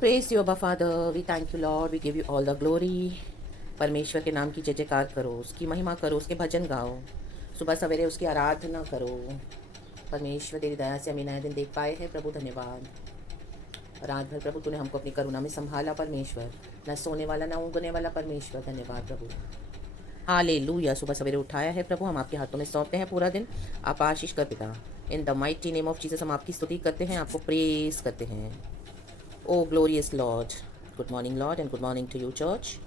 Praise you Abba Father, we thank you Lord, we give you all the glory. परमेश्वर के नाम की जय जयकार करो, उसकी महिमा करो, उसके भजन गाओ, सुबह सवेरे उसकी आराधना करो। परमेश्वर तेरी दया से हम नया दिन देख पाए हैं प्रभु, धन्यवाद। रात भर प्रभु तूने हमको अपनी करुणा में संभाला परमेश्वर, न सोने वाला न ऊँगने वाला परमेश्वर, धन्यवाद प्रभु। हालेलुया, सुबह सवेरे उठाया है प्रभु, हम आपके हाथों में सौंपते हैं पूरा दिन। आप आशीष कर पिता, in the mighty name of Jesus हम आपकी स्तुति करते हैं, आपको प्रेज करते हैं। O glorious Lord, good morning Lord and good morning to you church.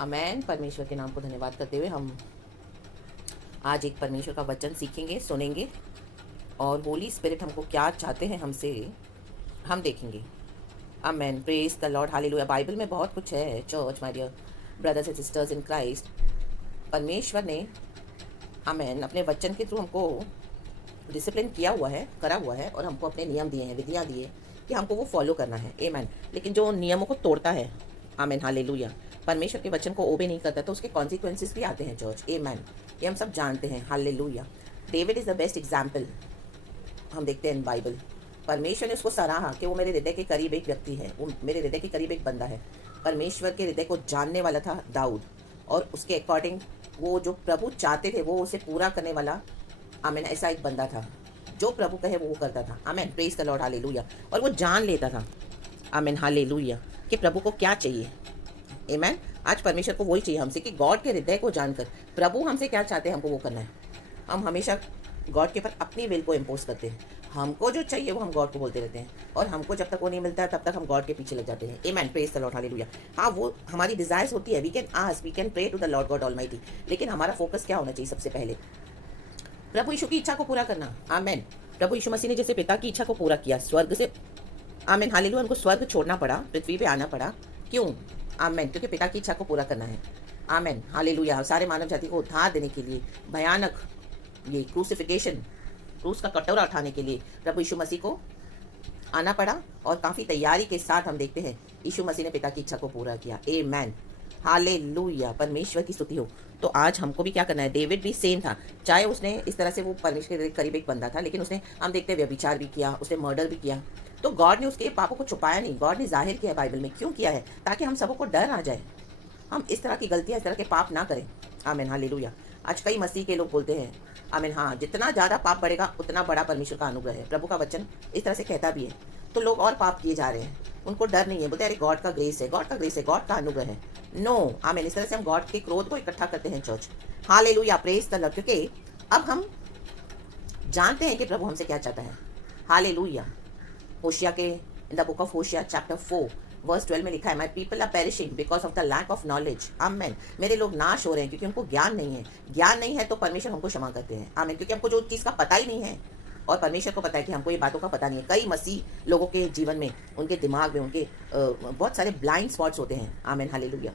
Amen. परमेश्वर के नाम को धन्यवाद करते हुए हम आज एक परमेश्वर का वचन सीखेंगे, सुनेंगे, और होली स्पिरिट हमको क्या चाहते हैं हमसे, हम देखेंगे। Amen, praise the Lord, hallelujah. Bible में बहुत कुछ है church, my dear brothers and sisters in Christ. परमेश्वर ने आमेन अपने वचन के थ्रू हमको डिसिप्लिन किया हुआ है, करा हुआ है, और हमको अपने नियम दिए हैं, विधियाँ दिए कि हमको वो फॉलो करना है। आमेन। लेकिन जो नियमों को तोड़ता है, आमेन हालेलुया, परमेश्वर के वचन को ओबे नहीं करता, तो उसके कॉन्सिक्वेंसेस भी आते हैं चर्च। आमेन, ये हम सब जानते हैं। Hallelujah. David is the best example हम देखते हैं इन बाइबल। परमेश्वर ने उसको सराहा कि वो मेरे हृदय के करीब एक व्यक्ति है, वो मेरे हृदय के करीब एक बंदा है। परमेश्वर के हृदय को जानने वाला था दाऊद, और उसके अकॉर्डिंग वो जो प्रभु चाहते थे वो उसे पूरा करने वाला, आमेन, ऐसा एक बंदा था। जो प्रभु कहे वो करता था। आमेन, प्रेज द लॉर्ड, हालेलुया। और वो जान लेता था, आमेन हालेलुया, कि प्रभु को क्या चाहिए। आमेन। आज परमेश्वर को वही चाहिए हमसे, कि गॉड के हृदय को जानकर प्रभु हमसे क्या चाहते हैं हमको वो करना है। हम हमेशा गॉड के ऊपर अपनी विल को इम्पोज करते हैं, हमको जो चाहिए वो हम गॉड को बोलते रहते हैं, और हमको जब तक वो नहीं मिलता है तब तक हम गॉड के पीछे लग जाते हैं। Amen, praise the Lord, hallelujah. हाँ, वो हमारी डिजायर्स होती है, we can ask, we can pray to the Lord God Almighty, लेकिन हमारा फोकस क्या होना चाहिए? सबसे पहले प्रभु यीशु की इच्छा को पूरा करना। आमेन। प्रभु यीशु मसीह ने जैसे पिता की इच्छा को पूरा किया स्वर्ग से, आमेन हालेलुया, उनको स्वर्ग छोड़ना पड़ा, पृथ्वी पे आना पड़ा। क्यों? आमेन, क्योंकि पिता की इच्छा को पूरा करना है। Amen hallelujah. सारे मानव जाति को उद्धार देने के लिए भयानक ये क्रूसिफिकेशन, क्रूस का कटोरा उठाने के लिए प्रभु यीशु मसीह को आना पड़ा, और काफ़ी तैयारी के साथ हम देखते हैं यीशु मसीह ने पिता की इच्छा को पूरा किया। आमेन हालेलुया, परमेश्वर की स्तुति हो। तो आज हमको भी क्या करना है? डेविड भी सेम था, चाहे उसने इस तरह से, वो परमेश्वर के करीब एक बंदा था, लेकिन उसने, हम देखते हैं, व्यभिचार भी किया, उसने मर्डर भी किया। तो गॉड ने उसके पापों को छुपाया नहीं, गॉड ने जाहिर किया है बाइबल में। क्यों किया है? ताकि हम सबको डर आ जाए, हम इस तरह की गलतियाँ, इस तरह के पाप ना करें। आमीन हालेलुया। आज कई मसीह के लोग बोलते हैं, आमीन, हाँ, जितना ज़्यादा पाप बढ़ेगा उतना बड़ा परमेश्वर का अनुग्रह है। प्रभु का वचन इस तरह से कहता भी है, तो लोग और पाप किए जा रहे हैं, उनको डर नहीं है, बोलते अरे गॉड का ग्रेस है, गॉड का ग्रेस है, गॉड का अनुग्रह है। नो, आमीन। इस तरह से हम गॉड के क्रोध को इकट्ठा करते हैं church. Hallelujah, praise the Lord. क्योंकि अब हम जानते हैं कि प्रभु हमसे क्या चाहता है। हालेलुया। होशिया के, in the book of Hosea chapter 4 verse 12 में लिखा है, my people are perishing because of the lack of knowledge. Amen. मेरे लोग नाश हो रहे हैं क्योंकि उनको ज्ञान नहीं है। ज्ञान नहीं है तो परमेश्वर हमको क्षमा करते हैं। आमेन। क्योंकि हमको जो चीज़ का पता ही नहीं है, और परमेश्वर को पता है कि हमको ये बातों का पता नहीं है। कई मसीह लोगों के जीवन में, उनके दिमाग में, उनके बहुत सारे ब्लाइंड स्पॉट्स होते हैं। Amen hallelujah,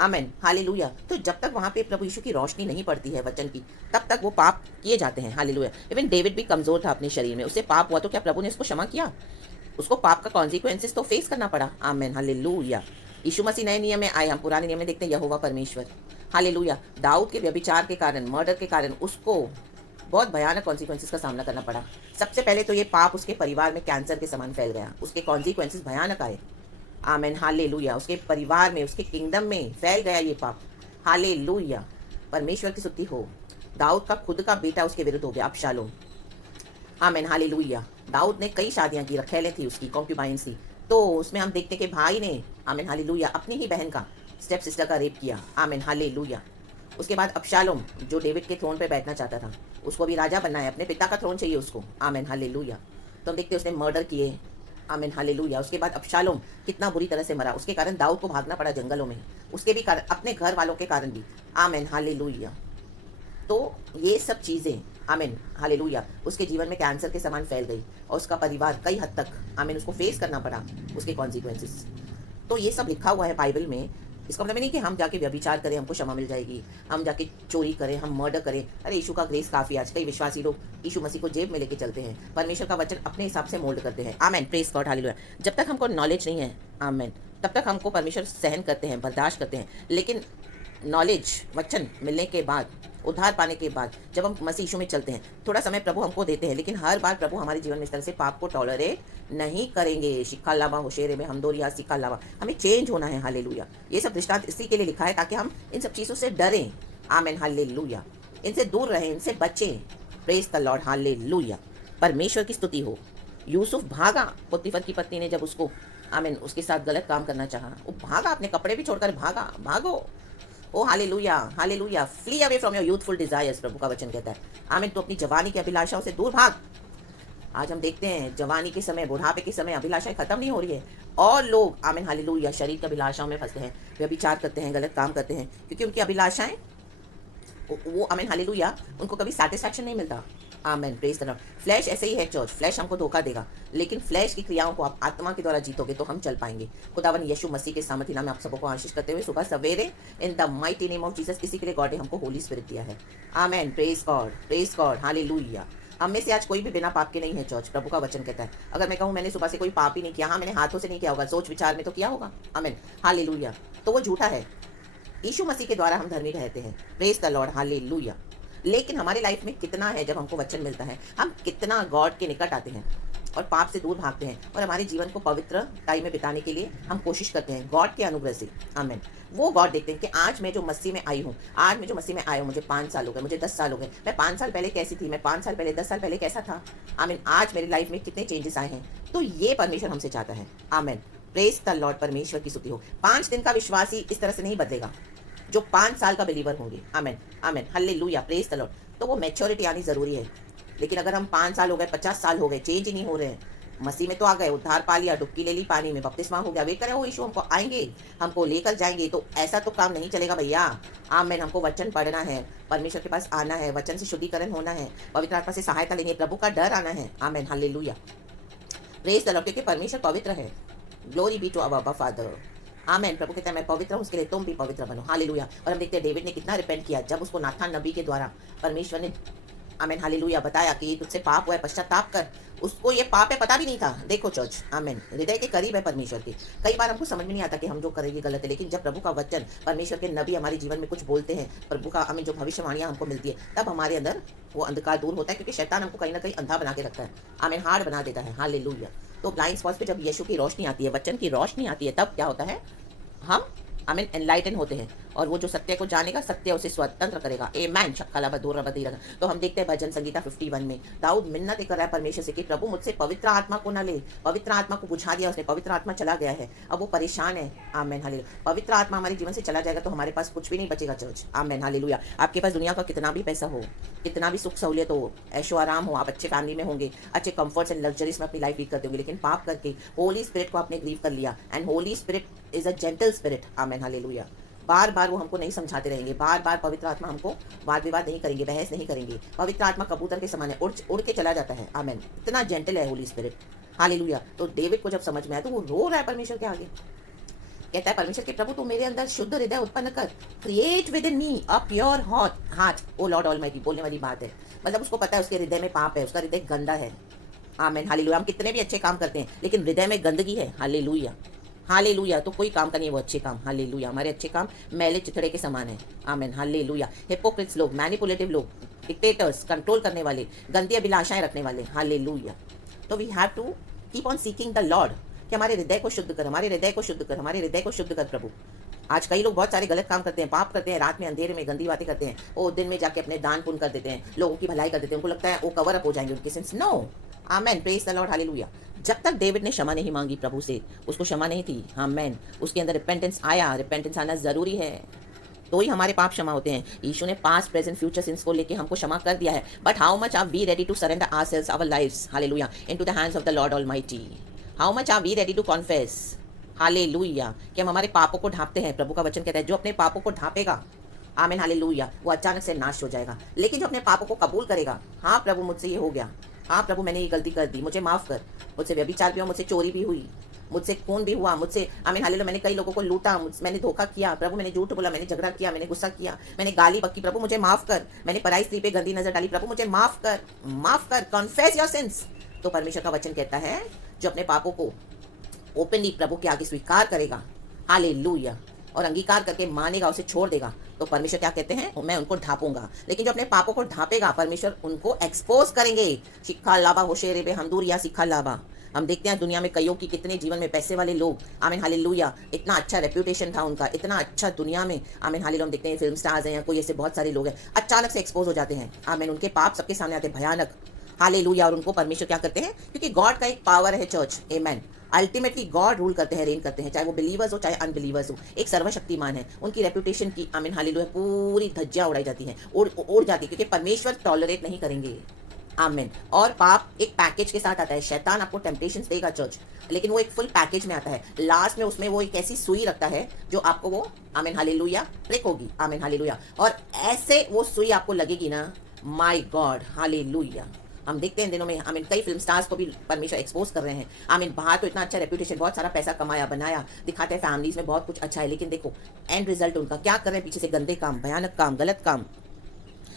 amen hallelujah. तो जब तक वहाँ पे प्रभु यीशु की रोशनी नहीं पड़ती है वचन की, तब तक वो पाप किए जाते हैं। हालेलुया। इवन डेविड भी कमज़ोर था अपने शरीर में, उससे पाप हुआ, तो क्या प्रभु ने उसको क्षमा किया? उसको पाप का कॉन्सिक्वेंसेस तो फेस करना पड़ा। Amen hallelujah. यीशु मसीह नए नियम में आए, हम पुराने नियम में देखते हैं यहोवा परमेश्वर। हालेलुया। दाऊद के व्यभिचार के कारण, मर्डर के कारण उसको बहुत भयानक कॉन्सिक्वेंसेस का सामना करना पड़ा। सबसे पहले तो ये पाप उसके परिवार में कैंसर के समान फैल गया, उसके कॉन्सिक्वेंसेस भयानक आए। Amen hallelujah. उसके परिवार में, उसके किंगडम में फैल गया ये पाप। हालेलुया, परमेश्वर की स्तुति हो। दाऊद का खुद का बेटा उसके विरुद्ध हो गया, अबशालोम। Amen hallelujah. दाऊद ने कई शादियां की, रखैलें थी उसकी, कॉन्क्यूबाइंस थी। तो उसमें हम देखते हैं कि भाई ने, आमेन हालेलुया, अपनी ही बहन का, स्टेप सिस्टर का रेप किया। Amen hallelujah. उसके बाद अबशालोम, जो डेविड के थ्रोन पे बैठना चाहता था, उसको भी राजा बनना है, अपने पिता का थ्रोन चाहिए उसको। Amen hallelujah. तो हम देखते हैं उसने मर्डर किए। आमीन हालेलुया। उसके बाद अबशालोम कितना बुरी तरह से मरा, उसके कारण दाऊद को भागना पड़ा जंगलों में, उसके भी कारण, अपने घर वालों के कारण भी। आमीन हालेलुया। तो ये सब चीज़ें, आमीन हालेलुया, उसके जीवन में कैंसर के समान फैल गई, और उसका परिवार कई हद तक, आमीन, उसको फेस करना पड़ा उसके कॉन्सिक्वेंसेस। तो ये सब लिखा हुआ है बाइबल में। इसका मतलब नहीं कि हम जाके व्यभिचार करें हमको क्षमा मिल जाएगी, हम जाके चोरी करें, हम मर्डर करें। अरे यीशु का ग्रेस काफ़ी। आज कई विश्वासी लोग यीशु मसीह को जेब में लेके चलते हैं, परमेश्वर का वचन अपने हिसाब से मोल्ड करते हैं। Amen, praise God hallelujah. जब तक हमको नॉलेज नहीं है, आमेन, तब तक हमको परमेश्वर सहन करते हैं, बर्दाश्त करते हैं। लेकिन नॉलेज वचन मिलने के बाद, उद्धार पाने के बाद, जब हम मसीह यीशु में चलते हैं, थोड़ा समय प्रभु हमको देते हैं, लेकिन हर बार प्रभु हमारे जीवन में इस तरह से पाप को टॉलरेट नहीं करेंगे। शिक्का लावा होशेरे में हम दोरिया सिक्का लावा, हमें चेंज होना है। हालेलुया। ये सब दृष्टांत इसी के लिए लिखा है ताकि हम इन सब चीज़ों से डरें। आमेन। हालेलुया। इनसे दूर रहें, इनसे बचें। Praise the Lord. हालेलुया। परमेश्वर की स्तुति हो। यूसुफ भागा, पोतीफर की पत्नी ने जब उसको आमीन उसके साथ गलत काम करना चाहा, वो भागा, अपने कपड़े भी छोड़कर भागा। भागो। O hallelujah, hallelujah. Flee away from your youthful desires, प्रभु का वचन कहता है। आमीन। तो अपनी जवानी की अभिलाषाओं से दूर भाग। आज हम देखते हैं जवानी के समय, बुढ़ापे के समय अभिलाषाएं खत्म नहीं हो रही है, और लोग आमीन हालेलुया शरीर की अभिलाषाओं में फंसते हैं, व्यभिचार करते हैं, गलत काम करते हैं, क्योंकि उनकी अभिलाषाएं वो आमीन हालेलुया उनको कभी सेटिस्फैक्शन नहीं मिलता। Amen. Praise the Lord. Flesh ऐसे ही है चर्च, फ्लैश हमको धोखा देगा, लेकिन फ्लैश की क्रियाओं को आप आत्मा के द्वारा जीतोगे तो हम चल पाएंगे। खुदावन यीशु मसीह के सामर्थ्य नाम में आप सबको आशीष करते हुए सुबह सवेरे इन the mighty name of Jesus, इसी के लिए गॉड ने हमको होली स्पिरिट दिया है। Amen. Praise God, praise God. Hallelujah. हम में से आज कोई भी बिना पाप के नहीं है चर्च, प्रभु का वचन कहता है। अगर मैं कहूँ मैंने सुबह से कोई पाप ही नहीं किया, हाँ मैंने हाथों से नहीं किया होगा, सोच विचार में तो किया होगा, आमेन हालेलुया, तो वो झूठा है। यीशु मसीह के द्वारा हम धर्मी रहते हैं। Praise the Lord. हालेलुया। लेकिन हमारे लाइफ में कितना है, जब हमको वचन मिलता है हम कितना गॉड के निकट आते हैं और पाप से दूर भागते हैं, और हमारे जीवन को पवित्र टाइम में बिताने के लिए हम कोशिश करते हैं गॉड के अनुग्रह से। आमेन। वो गॉड देखते हैं कि आज मैं जो मसीह में आई हूँ, आज मैं जो मसीह में आया हूँ, मुझे 5 साल हो गए, मुझे 10 साल हो गए, मैं 5 साल पहले कैसी थी, मैं 5 साल पहले 10 साल पहले कैसा था। आमीन। आज मेरी लाइफ में कितने चेंजेस आए हैं, तो ये परमेश्वर हमसे चाहता है। आमेन। Praise the Lord. परमेश्वर की स्तुति हो। 5 दिन का विश्वासी इस तरह से नहीं बदलेगा जो 5 साल का बिलीवर होंगे। आमेन, आमेन, हालेलुया, प्रेज द लॉर्ड। तो वो मैच्योरिटी आनी जरूरी है। लेकिन अगर हम 5 साल हो गए, 50 साल हो गए, चेंज ही नहीं हो रहे हैं, मसीह में तो आ गए, उद्धार पा लिया, डुबकी ले ली पानी में, बपतिस्मा हो गया, वे करे हो यीशु हमको आएंगे, हमको लेकर जाएंगे, तो ऐसा तो काम नहीं चलेगा भैया। आमेन। हमको वचन पढ़ना है, परमेश्वर के पास आना है, वचन से शुद्धिकरण होना है, पवित्र आत्मा से सहायता लेनी है, प्रभु का डर आना है। Amen, hallelujah, praise the Lord. क्योंकि परमेश्वर पवित्र है। Glory be to our Father. Amen. प्रभु कहता है मैं पवित्र हूँ, उसके लिए तुम भी पवित्र बनो। हालेलुया। और हम देखते हैं डेविड ने कितना रिपेंट किया, जब उसको नाथान नबी के द्वारा परमेश्वर ने आमेन हालेलुया बताया कि तुझसे पाप हुआ है, पश्चाताप कर। उसको ये पाप है पता भी नहीं था। देखो चर्च, आमेन, हृदय के करीब है परमेश्वर के। कई बार हमको समझ में नहीं आता कि हम जो करेंगे गलत है, लेकिन जब प्रभु का वचन, परमेश्वर के नबी हमारे जीवन में कुछ बोलते हैं, प्रभु का आमीन जो भविष्यवाणियां हमको मिलती है, तब हमारे अंदर वो अंधकार दूर होता है। क्योंकि शैतान हमको कहीं ना कहीं अंधा बना के रखता है, आमीन, हार्ड बना देता है। हालेलुया। तो ब्लाइंड स्पॉट्स पे जब यीशु की रोशनी आती है, वचन की रोशनी आती है, तब क्या होता है, हम आमीन एनलाइटन होते हैं, और वो जो सत्य को जानेगा, सत्य उसे स्वतंत्र करेगा। आमेन। शक्कला बदूर बदी रहा। तो हम देखते हैं भजन संगीता 51 में दाऊद मिन्नत कर रहा है परमेश्वर से कि प्रभु मुझसे पवित्र आत्मा को न ले। पवित्र आत्मा को बुझा दिया उसने, पवित्र आत्मा चला गया है, अब वो परेशान है। Amen hallelujah. पवित्र आत्मा हमारे जीवन से चला जाएगा तो हमारे पास कुछ भी नहीं बचेगा चर्च। Amen hallelujah. आपके पास दुनिया का कितना भी पैसा हो, कितना भी सुख सहूलियत हो, ऐशो आराम हो, आप अच्छे फैमिली में होंगे, अच्छे कंफर्ट्स एंड लग्जरीज में अपनी लाइफ लीड करते होंगे, लेकिन पाप करके होली स्पिरिट को आपने ग्रीव कर लिया। And Holy Spirit is a gentle spirit. Amen hallelujah. बार बार वो हमको नहीं समझाते रहेंगे, बार बार पवित्र आत्मा हमको वाद विवाद नहीं करेंगे, बहस नहीं करेंगे। पवित्र आत्मा कबूतर के समान है, उड़ के चला जाता है। आमेन। इतना जेंटल है होली स्पिरिट। हालेलुया। तो डेविड को जब समझ में आया तो वो रो रहा है परमेश्वर के आगे, कहता है परमेश्वर के प्रभु तू मेरे अंदर शुद्ध हृदय उत्पन्न कर, create within me a pure heart O Lord Almighty. बोलने वाली बात है, मतलब उसको पता है उसके हृदय में पाप है, उसका हृदय गंदा है। Amen hallelujah. हम कितने भी अच्छे काम करते हैं, लेकिन हृदय में गंदगी है। Hallelujah, hallelujah. तो कोई काम का नहीं है वो अच्छे काम। हालेलुया। हमारे अच्छे काम मैले चिथड़े के समान है। Amen hallelujah. हिपोक्रिट्स लोग, मैनिपुलेटिव लोग, डिक्टेटर्स, कंट्रोल करने वाले, गंदी अभिलाषाएं रखने वाले। हालेलुया। तो we have to keep on seeking the Lord कि हमारे हृदय को शुद्ध कर, हमारे हृदय को शुद्ध कर, हमारे हृदय को शुद्ध कर प्रभु। आज कई लोग बहुत सारे गलत काम करते हैं, पाप करते हैं, रात में अंधेरे में गंदी बातें करते हैं, वो दिन में जाके अपने दान पुण्य कर देते हैं, लोगों की भलाई कर देते हैं, उनको लगता है वो कवर अप हो जाएंगे उनके sins. No. Amen. Praise the Lord. Hallelujah. जब तक डेविड ने क्षमा नहीं मांगी प्रभु से, उसको क्षमा नहीं थी। आमेन। उसके अंदर रिपेंटेंस आया, रिपेंटेंस आना जरूरी है, तो ही हमारे पाप क्षमा होते हैं। यीशु ने पास्ट प्रेजेंट फ्यूचर सिंस को लेके हमको क्षमा कर दिया है। But how much are we ready to surrender ourselves, our lives, hallelujah, into the hands of the Lord Almighty. How much are we ready to confess, hallelujah, कि हम हमारे पापों को ढांपते हैं। प्रभु का वचन कहता है जो अपने पापों को ढांपेगा, आमीन हालेलुया, वो अचानक से नाश हो जाएगा। लेकिन जो अपने पापों को कबूल करेगा, हाँ प्रभु मुझसे ये हो गया, हाँ प्रभु मैंने ये गलती कर दी, मुझे माफ़ कर, मुझसे व्यभिचार भी हुआ, मुझसे चोरी भी हुई, मुझसे खून भी हुआ, मुझसे आमीन हालेलुया, मैंने कई लोगों को लूटा, मैंने धोखा किया प्रभु, मैंने झूठ बोला, मैंने झगड़ा किया, मैंने गुस्सा किया, मैंने गाली बकी, प्रभु मुझे माफ़ कर, मैंने पराई स्त्री पे गंदी नजर डाली, प्रभु मुझे माफ़ कर, माफ़ कर, कॉन्फेस योर सिंस। तो परमेश्वर का वचन कहता है जो अपने पापों को ओपनली प्रभु के आगे स्वीकार करेगा, हालेलुया, और अंगीकार करके मानेगा, उसे छोड़ देगा, तो परमेश्वर क्या कहते हैं, मैं उनको ढापूंगा। लेकिन जो अपने पापों को ढापेगा, परमेश्वर उनको एक्सपोज करेंगे। शिखा लाभा होशे रेबे हमदूरिया शिखा लाभा। हम देखते हैं दुनिया में कईयों की कितने जीवन में पैसे वाले लोग, आमीन हालेलुया, इतना अच्छा रेप्यूटेशन था उनका, इतना अच्छा दुनिया में, आमीन हालेलुया, हम देखते हैं फिल्म स्टार्स हैं या कोई ऐसे बहुत सारे लोग हैं, अचानक से एक्सपोज हो जाते हैं, आमीन, उनके पाप सबके सामने आते हैं भयानक, हालेलुया, और उनको परमेश्वर क्या करते हैं, क्योंकि गॉड का एक पावर है चर्च, आमीन, अल्टीमेटली गॉड रूल करते हैं, रेन करते हैं, चाहे वो बिलीवर्स हो चाहे अनबिलीवर्स हो, एक सर्वशक्तिमान है, उनकी रेप्यूटेशन की, आमीन हालेलुया, पूरी धज्जियां उड़ाई जाती हैं, उड़ जाती है, क्योंकि परमेश्वर टॉलरेट नहीं करेंगे, आमीन। और पाप एक पैकेज के साथ आता है, शैतान आपको टेम्पटेशन देगा चर्च, लेकिन वो एक फुल पैकेज में आता है, लास्ट में उसमें वो एक ऐसी सुई रखता है जो आपको वो, आमीन हालेलुया, प्रिक होगी, आमीन हालेलुया, और ऐसे वो सुई आपको लगेगी ना, माय गॉड, हालेलुया। हम देखते हैं दिनों में, आमीन, कई फिल्म स्टार्स को भी परमेश्वर एक्सपोज कर रहे हैं, आमीन, बाहर तो इतना अच्छा रेप्यूटेशन, बहुत सारा पैसा कमाया बनाया, दिखाते हैं फैमिलीज में बहुत कुछ अच्छा है, लेकिन देखो एंड रिजल्ट उनका क्या कर रहे हैं, पीछे से गंदे काम, भयानक काम, गलत काम,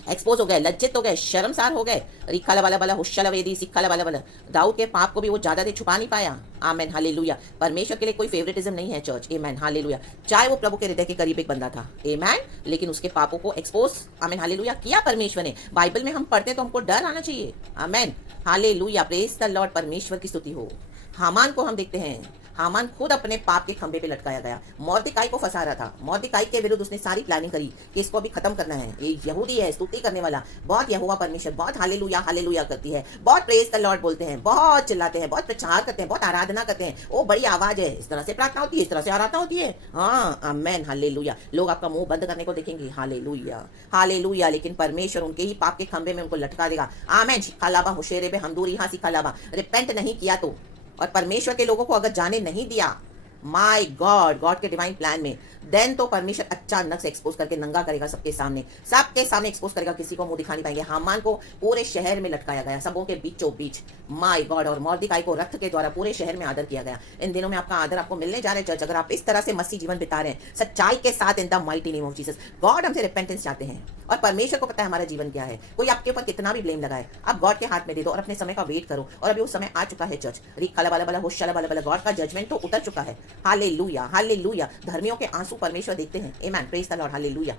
एक्सपोज हो गए, लज्जित हो गए, शर्मसार हो गए, रिखाला वाला वाला हुशाला वेदी सिखाला वाला वाला। दाऊद के पाप को भी वो ज्यादा देर छुपा नहीं पाया, आमेन हालेलुया। परमेश्वर के लिए कोई फेवरेटिज्म नहीं है चर्च, आमेन हालेलुया, चाहे वो प्रभु के हृदय के करीब एक बंदा था, आमेन, लेकिन उसके पापों को एक्सपोज, आमेन हालेलुया, किया परमेश्वर ने। बाइबल में हम पढ़ते तो हमको डर आना चाहिए, आमेन हालेलुया, प्रेज द लॉर्ड, परमेश्वर की स्तुति हो। हामान को हम देखते हैं, हामान खुद अपने पाप के खंभे पे लटकाया गया, मोर्देकाई को फंसा रहा था, मोर्देकाई के विरुद्ध उसने सारी प्लानिंग करी कि इसको अभी खत्म करना है, ये यहूदी है, स्तुति करने वाला, बहुत यहोवा परमेश्वर, बहुत हालेलुया हालेलुया करती है, बहुत प्रेज द लॉर्ड बोलते हैं, बहुत चिल्लाते हैं, बहुत प्रचार करते हैं, बहुत आराधना करते हैं, वो बड़ी आवाज है, इस तरह से प्रार्थना होती है, इस तरह से आराधना होती है, हाँ आमेन हालेलुया। लोग आपका मुंह बंद करने को देखेंगे, हालेलुया हालेलुया, लेकिन परमेश्वर उनके ही पाप के खंभे में उनको लटका देगा, आमेन। शिखालाबा हुशेरे बे हमदूरी हाँ सिखालाबा, रिपेंट नहीं किया तो, और परमेश्वर के लोगों को अगर जाने नहीं दिया, माय गॉड, गॉड के डिवाइन प्लान में, देन तो परमेश्वर अचानक से एक्सपोज करके नंगा करेगा, सबके सामने एक्सपोज करेगा, किसी को मुंह दिखा नहीं पाएंगे। हामान को पूरे शहर में लटकाया गया, सबों के बीचों बीच, माय गॉड, और मोर्देकाई को रथ के द्वारा पूरे शहर में आदर किया गया। इन दिनों में आपका आदर आपको मिलने जा रहे चर्च, अगर आप इस तरह से मसीह जीवन बिता रहे हैं सच्चाई के साथ, इन the mighty name of Jesus. God हमसे रिपेंटेंस चाहते हैं, और परमेश्वर को पता है हमारा जीवन क्या है। कोई आपके ऊपर कितना भी ब्लेम लगाए, आप गॉड के हाथ में दे दो और अपने समय का वेट करो, और अभी वो समय आ चुका है चर्च, रिखाला वाला वाला होशाला वाला वाला, गॉड का जजमेंट तो उतर चुका है, हालेलुया हालेलुया। धर्मियों के आंसू परमेश्वर देखते हैं, amen, praise the Lord, hallelujah.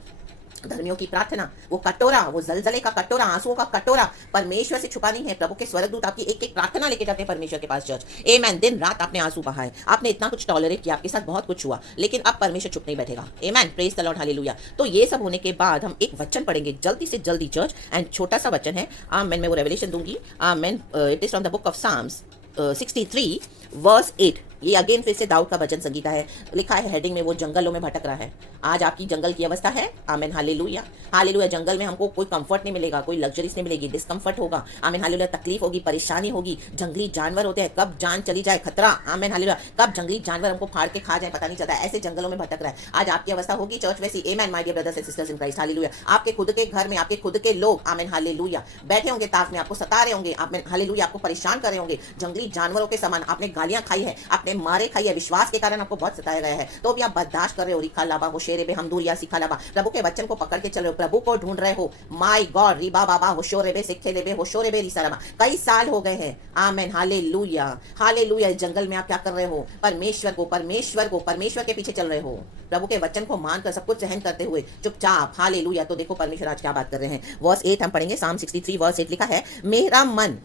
धर्मियों की प्रार्थना, वो कटोरा, वो जलजले का कटोरा, आंसुओं का कटोरा परमेश्वर से छुपा नहीं है। प्रभु के स्वर्गदूत आपकी एक एक प्रार्थना लेके जाते हैं परमेश्वर के पास चर्च, आमेन। दिन रात आपने आंसू बहाए, आपने इतना कुछ टॉलरेट किया, आपके साथ बहुत कुछ हुआ, लेकिन अब परमेश्वर चुप नहीं बैठेगा, आमेन, प्रेज द लॉर्ड, हालेलुया। तो ये सब होने के बाद हम एक वचन पढ़ेंगे जल्दी से जल्दी चर्च, एंड छोटा सा वचन है, आमेन, मैं वो रेवलेशन दूंगी, amen. It is from the book of Psalms 63 verse 8। ये अगेन फिर से दाऊद का भजन संगीता है, लिखा है हेडिंग में, वो जंगलों में भटक रहा है। आज आपकी जंगल की अवस्था है, आमेन हालेलुया हालेलुया। जंगल में हमको कोई कंफर्ट नहीं मिलेगा, कोई लग्जरीज नहीं मिलेगी, डिस्कंफर्ट होगा, आमेन हालेलुया, तकलीफ होगी, परेशानी होगी। जंगली जानवर होते हैं, कब जान चली जाए खतरा, आमेन हालेलुया, कब जंगली जानवर हमको फाड़ के खा जाए पता नहीं चलता, ऐसे जंगलों में भटक रहा है। आज आपकी अवस्था होगी चर्च वैसी, amen my dear brothers and sisters in Christ, hallelujah. आपके खुद के घर में आपके खुद के लोग, आमेन हालेलुया, बैठे होंगे ताक में, आपको सता रहे होंगे, आमेन हालेलुया, आपको परेशान कर रहे होंगे, जंगली जानवरों के समान आपने गालियां खाई है, आपने मारे खाई है, विश्वास के कारण आपको बहुत सताया गया है, तो भी आप बर्दाश्त कर रहे हो। रिखा लाबा हो शेरे बे हमदूरिया सिखा लाबा, प्रभु के वचन को पकड़ के चल रहे हो, प्रभु को ढूंढ रहे हो, माय गॉड, रिबा बाबा होशो रेबे सिखे लेबे होशो रेबे रिसारामा। कई साल हो गए हैं, आमेन हालेलुया हालेलुया। जंगल में आप क्या कर रहे हो, परमेश्वर के पीछे चल रहे हो, प्रभु के वचन को मानकर सब कुछ सहन करते हुए चुपचाप, हालेलुया। तो देखो परमेश्वर आज क्या बात कर रहे हैं, वर्स 8 हम पढ़ेंगे, साम 63 वर्स 8 लिखा है, मेरा मन,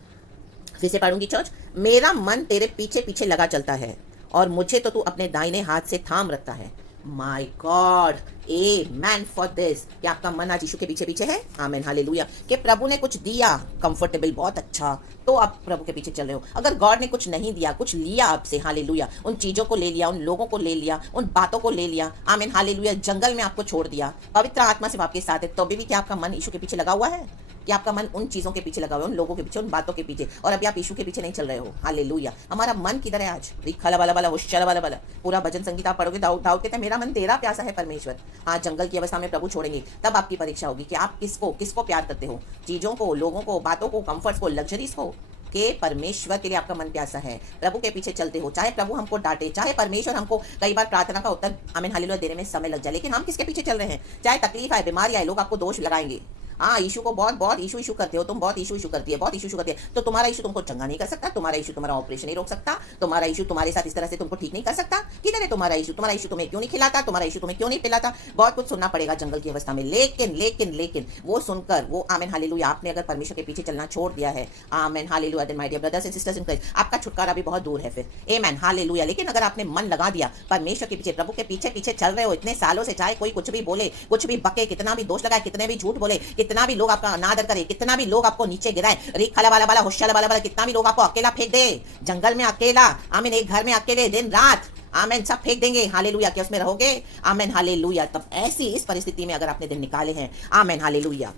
फिर से पढ़ूंगी चर्च, मेरा मन तेरे पीछे पीछे लगा चलता है, और मुझे तो तू अपने दाहिने हाथ से थाम रखता है। My God, amen for this, कि आपका मन आज यीशु के पीछे पीछे है, आमेन हालेलुया। कि प्रभु ने कुछ दिया कंफर्टेबल, बहुत अच्छा, तो आप प्रभु के पीछे चल रहे हो। अगर गॉड ने कुछ नहीं दिया, कुछ लिया आपसे, हालेलुया, उन चीजों को ले लिया, उन लोगों को ले लिया, उन बातों को ले लिया, आमेन हालेलुया, जंगल में आपको छोड़ दिया, पवित्र आत्मा से आपके साथ है, तो भी क्या आपका मन यीशु के पीछे लगा हुआ है? कि आपका मन उन चीजों के पीछे लगा हुआ है, उन लोगों के पीछे, उन बातों के पीछे, और अभी आप यीशु के पीछे नहीं चल रहे हो, हालेलुया। हमारा मन किधर है आज? रिखाला वाला वाला होशाला वाला वाला, पूरा भजन संगीत आप पढ़ोगे, दाऊद कहते हैं मेरा मन तेरा प्यासा है परमेश्वर। हाँ, जंगल की अवस्था में प्रभु छोड़ेंगे, तब आपकी परीक्षा होगी कि आप किसको प्यार करते हो, चीजों को, लोगों को, बातों को, कंफर्ट्स को, लग्जरीज को, के परमेश्वर के लिए आपका मन प्यासा है, प्रभु के पीछे चलते हो। चाहे प्रभु हमको डांटे, चाहे परमेश्वर हमको कई बार प्रार्थना का उत्तर, आमीन हालेलुया, देने में समय लग जाए, लेकिन हम किसके पीछे चल रहे हैं? चाहे तकलीफ आए, बीमारी आए, लोग आपको दोष लगाएंगे, हाँ, इशू को बहुत बहुत इशू इशू करते हो तुम, बहुत इशू इशू करती है, बहुत इशू करती है। तो तुम्हारा इशू तुमको चंगा नहीं कर सकता, तुम्हारा इशू तुम्हारा ऑपरेशन नहीं रोक सकता, तुम्हारा इशू तुम्हारे साथ इस तरह से तुमको ठीक नहीं कर सकता। किधर है तुम्हारा इशू? तुम्हारा इशू तुम्हें क्यों नहीं खिलाता, तुम्हारा इशू तुम्हें क्यों नहीं पिलाता? बहुत कुछ सुनना पड़ेगा जंगल की अवस्था में, लेकिन लेकिन लेकिन वो सुनकर वो आमेन हालेलुया, आपने अगर परमेश्वर के पीछे चलना छोड़ दिया है, amen hallelujah, then my dear brothers and sisters in Christ, आपका छुटकारा भी बहुत दूर है फिर, आमेन हालेलुया। लेकिन अगर आपने मन लगा दिया परमेश्वर के पीछे, प्रभु के पीछे पीछे चल रहे हो इतने सालों से, चाहे कोई कुछ भी बोले, कुछ भी बके, कितना भी दोष लगाए, कितने भी झूठ बोले, कितना भी लोग आपका अनादर करे, कितना भी लोग आपको नीचे गिराए, रिक खला वाला वाला होशला वाला वाला, कितना भी लोग आपको अकेला फेंक दे, जंगल में अकेला, आमीन, एक घर में अकेले दिन रात, आमेन, सब फेंक देंगे, हालेलुया, क्या उसमें रहोगे? Amen hallelujah. तब ऐसी इस परिस्थिति में अगर आपने दिन निकाले हैं, आमेन हालेलुया,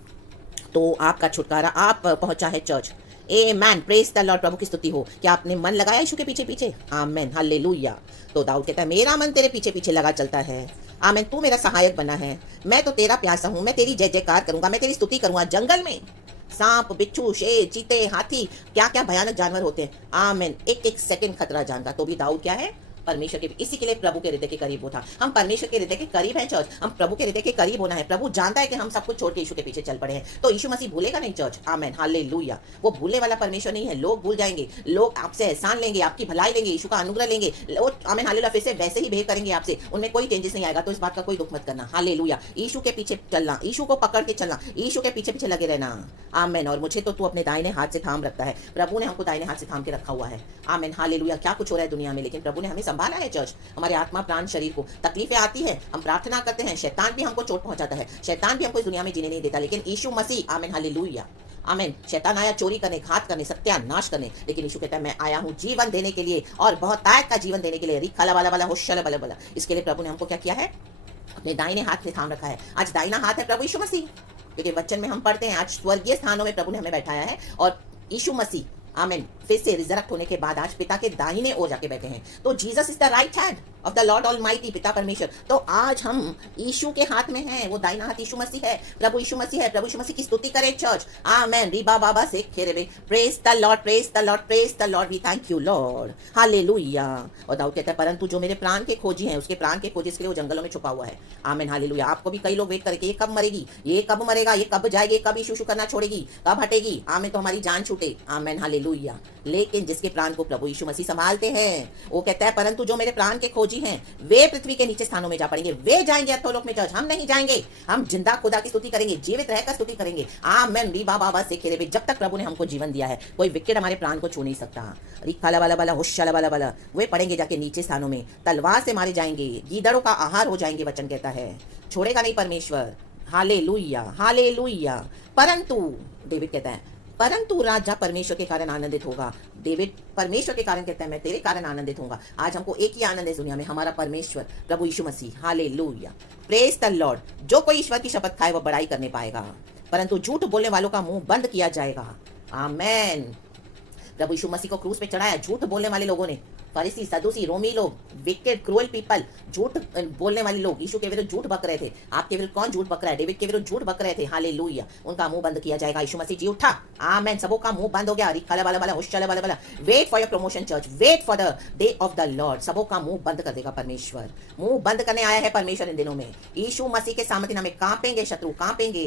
तो आपका छुटकारा आप पहुंचा है church. Amen, praise the Lord, प्रभु की स्तुति हो। क्या आपने मन लगाया यीशु के पीछे पीछे? Amen hallelujah. तो दाऊद कहता है मेरा मन तेरे पीछे पीछे लगा चलता है, आमेन, तू मेरा सहायक बना है, मैं तो तेरा प्यासा हूं, मैं तेरी जय जयकार करूंगा, मैं तेरी स्तुति करूंगा। जंगल में सांप, बिच्छू, शेर, चीते, हाथी, क्या क्या भयानक जानवर होते हैं, आमेन, एक एक सेकंड खतरा जानता, तो भी दाऊद क्या है? परमेश्वर के, इसी के लिए प्रभु के हृदय के करीब वो था। हम परमेश्वर के हृदय के करीब हैं चर्च, हम प्रभु के हृदय के करीब होना है। प्रभु जानता है कि हम सब कुछ छोड़ के यीशु के पीछे चल पड़े हैं, तो यीशु मसीह भूलेगा नहीं चर्च, आमेन हालेलुया। वो भूलने वाला परमेश्वर नहीं है, लोग भूल जाएंगे, लोग आपसे एहसान लेंगे, आपकी भलाई लेंगे, यीशु का अनुग्रह लेंगे, वो आमेन हालेलुया फिर से वैसे ही बिहेव करेंगे आपसे, उनमें कोई चेंजेस नहीं आएगा। तो इस बात का कोई दुख मत करना, हालेलुया। यीशु के पीछे चलना, यीशु को पकड़ के चलना, यीशु के पीछे पीछे लगे रहना, आमेन। और मुझे तो तू अपने दाहिने हाथ से थाम रखता है, प्रभु ने हमको दाहिने हाथ से थाम के रखा हुआ है, आमेन हालेलुया। क्या कुछ हो रहा है दुनिया में, लेकिन प्रभु ने हमें संभाला है चर्च, हमारे आत्मा प्राण शरीर को। तकलीफें आती है, हम प्रार्थना करते हैं, शैतान भी हमको चोट पहुंचाता है, शैतान भी हमको इस दुनिया में जीने नहीं देता, लेकिन यीशु मसीह, आमीन हालेलुया, आमीन। शैतान आया चोरी करने, घात करने, सत्यानाश करने, लेकिन यीशु कहता है मैं आया हूं जीवन देने के लिए, और बहुत ताकत का जीवन देने के लिए। रिखाला वाला वाला होशला वाला वाला, इसके लिए प्रभु ने हमको क्या किया है? अपने दाहिने हाथ से थाम रखा है। आज दाहिना हाथ है प्रभु यीशु मसीह, क्योंकि वचन में हम पढ़ते हैं आज स्वर्गीय स्थानों में प्रभु ने हमें बैठाया है, और यीशु मसीह, आमीन, फिर से रिजरेक्ट होने के बाद आज पिता के दाहिने ओर जाके बैठे हैं। तो Jesus is the right hand of the Lord almighty, पिता परमेश्वर। तो आज हम यीशु के हाथ में हैं, वो दाहिना हाथ यीशु मसीह है, प्रभु यीशु मसीह है। प्रभु यीशु मसीह की स्तुति करें चर्च, आमेन। रिबा बाबा से खेरे, praise the Lord, praise the Lord, praise the Lord, we thank you Lord, hallelujah. और दाऊद कहता है परंतु जो मेरे प्राण के खोजी हैं, उसके प्राण के खोजी, इसके लिए वो जंगलों में छुपा हुआ है, आमेन हालेलुया। आपको भी कई लोग वेट करेंगे, ये कब मरेगी, ये कब मरेगा, ये कब जाएगी, कब यीशु करना छोड़ेगी, कब हटेगी, आमेन, तो हमारी जान छूटे, आमेन हालेलुया। लेकिन जिसके प्राण को प्रभु यीशु मसीह संभालते हैं, वो कहता है परंतु जो मेरे प्राण के खोजी हैं वे पृथ्वी के नीचे स्थानों में जा पड़ेंगे, वे जाएंगे अधोलोक में चर्च, हम नहीं जाएंगे। हम जिंदा खुदा की स्तुति करेंगे, जीवित रहकर स्तुति करेंगे, आमेन। रीबा बाबा से खेरे, जब तक प्रभु ने हमको जीवन दिया है, कोई विकेट हमारे प्राण को छू नहीं सकता। रिखाला वाला वाला, होशाला वाला वाला, वे पड़ेंगे जाके नीचे स्थानों में, तलवार से मारे जाएंगे, गीदड़ों का आहार हो जाएंगे, वचन कहता है, छोड़ेगा नहीं परमेश्वर, हालेलुया हालेलुया। परंतु डेविड कहता है परंतु राजा परमेश्वर के कारण आनंदित होगा। डेविड परमेश्वर के कारण कहता है मैं तेरे कारण आनंदित होगा। आज हमको एक ही आनंद है दुनिया में, हमारा परमेश्वर प्रभु यीशु मसीह, हालेलुया, प्रेज द लॉर्ड। जो कोई ईश्वर की शपथ खाए वो बड़ाई करने पाएगा, परंतु झूठ बोलने वालों का मुंह बंद किया जाएगा, आमेन। प्रभु यीशु मसीह को क्रूस पे चढ़ाया झूठ बोलने वाले लोगों ने, फरीसी, सदूसी, रोमी लोग, विकेड, क्रूअल पीपल, झूठ बोलने वाले लोग यीशु के विरुद्ध झूठ बक रहे थे। आपके विरुद्ध कौन झूठ बक रहा है? डेविड के विरुद्ध झूठ बक रहे थे, हालेलुया। उनका मुंह बंद किया जाएगा, यीशु मसीह जी उठा, आमेन। सबों का मुंह बंद हो गया, रिखाला वाला वाला, होशाला वाला वाला। Wait for your promotion church, wait for the day of the Lord. सबों का मुंह बंद कर देगा परमेश्वर, मुंह बंद करने आया है परमेश्वर इन दिनों में। यीशु मसीह के सामर्थ्य नाम में कांपेंगे शत्रु, कांपेंगे।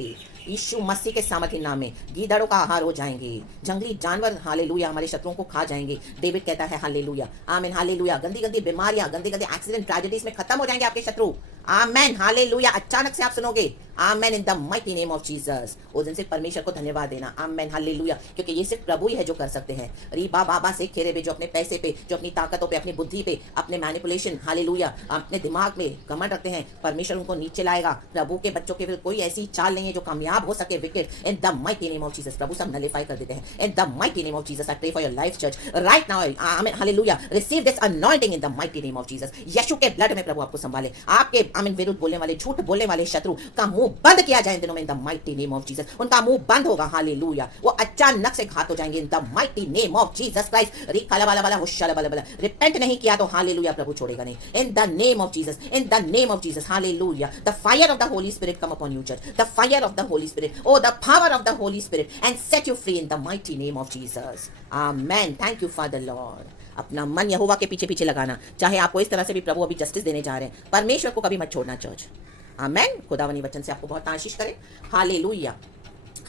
यीशु मसीह के सामर्थ्य नाम में गीदड़ों का आहार हो जाएंगे, जंगली जानवर, हालेलुया, हमारे शत्रुओं को खा जाएंगे। डेविड कहता है हालेलुया, आमीन, हालेलुया। गंदी गंदी बीमारियां, गंदे गंदे एक्सीडेंट, ट्रेजेडीज में खत्म हो जाएंगे आपके शत्रु, आमेन, हालेलुया। अचानक से आप सुनोगे, amen, in the mighty name of Jesus. उस दिन से परमेश्वर को धन्यवाद देना, आमेन, हालेलुया, क्योंकि ये सिर्फ प्रभु ही है जो कर सकते हैं। रीबा बाबा से खेरे पे, जो अपने पैसे पे, जो अपनी ताकतों पे, अपनी बुद्धि पे, अपने मैनिपुलेशन, हालेलुया, अपने दिमाग में घमंड रखते हैं, परमेश्वर उनको नीचे लाएगा। प्रभु के बच्चों के विरुद्ध कोई ऐसी चाल नहीं है जो कामयाब हो सके, wicked, in the mighty name of Jesus. प्रभु सब नलिफाई कर देते हैं, in the mighty name of Jesus. I pray for your life church right now, amen, hallelujah. Receive this anointing in the mighty name of Jesus. यीशु के blood में प्रभु आपको संभाले, आपके आमीन विरुद्ध बोलने वाले, झूठ बोलने वाले शत्रु का मुंह बंद किया जाए इन दिनों में, इन the mighty name of Jesus. उनका मुंह बंद होगा, हालेलुया। वो अचानक से घात हो जाएंगे in the mighty name of Jesus Christ. रिखाला वाला वाला, होशाला वाला वाला। रिपेंट नहीं किया तो हालेलुया प्रभु छोड़ेगा नहीं, in the name of Jesus, in the name of Jesus, hallelujah. The fire of the Holy Spirit come upon you church, the fire of the Holy Spirit, O the power of the Holy Spirit, and set you free in the mighty name of Jesus, amen. Thank you Father Lord. अपना मन यहोवा के पीछे पीछे लगाना, चाहे आपको इस तरह से भी प्रभु अभी जस्टिस देने जा रहे हैं, परमेश्वर को कभी मत छोड़ना चर्च, आमेन। खुदावनी वचन से आपको बहुत आशीष करे, हालेलुया।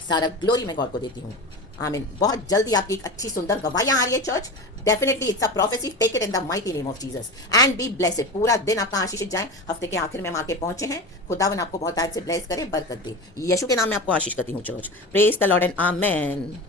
सारा ग्लोरी मैं गॉड को देती हूँ। आमीन। बहुत जल्दी आपकी एक अच्छी सुंदर गवाहियां आ रही है church. Definitely it's a prophecy, take it in the mighty name of Jesus and be blessed. पूरा दिन आपका आशीषित जाए। हफ्ते के आखिर में हम आके पहुंचे हैं। खुदावन आपको बहुत आज से ब्लेस करे, बरकत दे। यीशु के नाम में आपको आशीष करती हूँ church. Praise the Lord and amen.